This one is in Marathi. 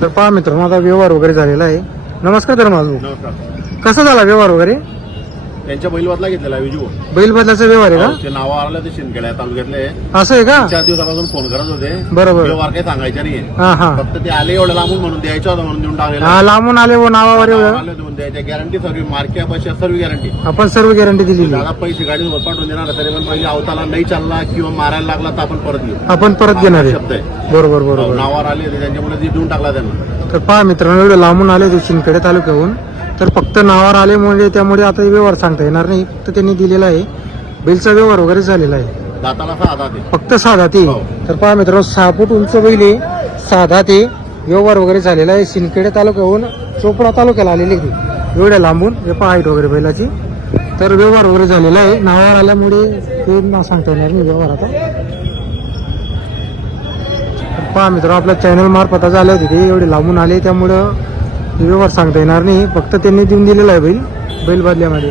तर पहा मित्रांनो आता व्यवहार वगैरे झालेला आहे. नमस्कार धर्माजू, नमस्कार. कसा झाला व्यवहार वगैरे? त्यांच्या बैलवादला घेतलेला विजू. बैल बदलाचा व्यवहार आहे ते नाव आलं ते शिंदखेडा तालुक्यातले. का? असं आहे का? 4 दिवसापासून फोन करत होते. बरोबर. व्यवहार काही सांगायचा नाहीये. हा हा फक्त ते आले एवढं लांबून म्हणून द्यायचं होतं म्हणून देऊन टाकलेलं. हा, लांबून आले व नावावर आले देऊन द्यायच्या. गॅरंटी सर्व मार्क्या पैसे सर्व गॅरंटी. आपण सर्व गॅरंटी दिलेली. दादा पैसे गाडीवर पाठवून देणार तरी पण पाहिजे. अवताला नाही चालला किंवा मारायला लागला तर आपण परत घेऊ. आपण परत घेणार आहे. शब्द आहे. बरोबर बरोबर. नावावर आले होते त्यांच्यामुळे ते देऊन टाकला त्यांना. तर पहा मित्रांनो, एवढे लांबून आले होते शिंदखेडा तालुक्याहून, तर फक्त नावावर आले म्हणजे त्यामुळे आता व्यवहार सांगता येणार नाही. फक्त त्यांनी दिलेला आहे. बैलचा व्यवहार वगैरे झालेला आहे. दाताला 6 दात आहे. फक्त 6 दाते. हो. तर पहा मित्रांनो, 6 फूट उंच बैल आहे, 6 दाते. व्यवहार वगैरे झालेला आहे. शिंदखेडा तालुक्याहून चोपडा तालुक्याला आलेले ते एवढ्या लांबून. हे पहा हाईट वगैरे बैलाची. तर व्यवहार वगैरे झालेला आहे. नावावर आल्यामुळे ते ना सांगता येणार नाही व्यवहार आता. तर पहा मित्रांनो, आपल्या चॅनल मार्फत आले होते ते एवढे लांबून आले त्यामुळं व्यवहार सांगता येणार नाही. फक्त त्यांनी देऊन दिलेला आहे बैल बदल्यामध्ये.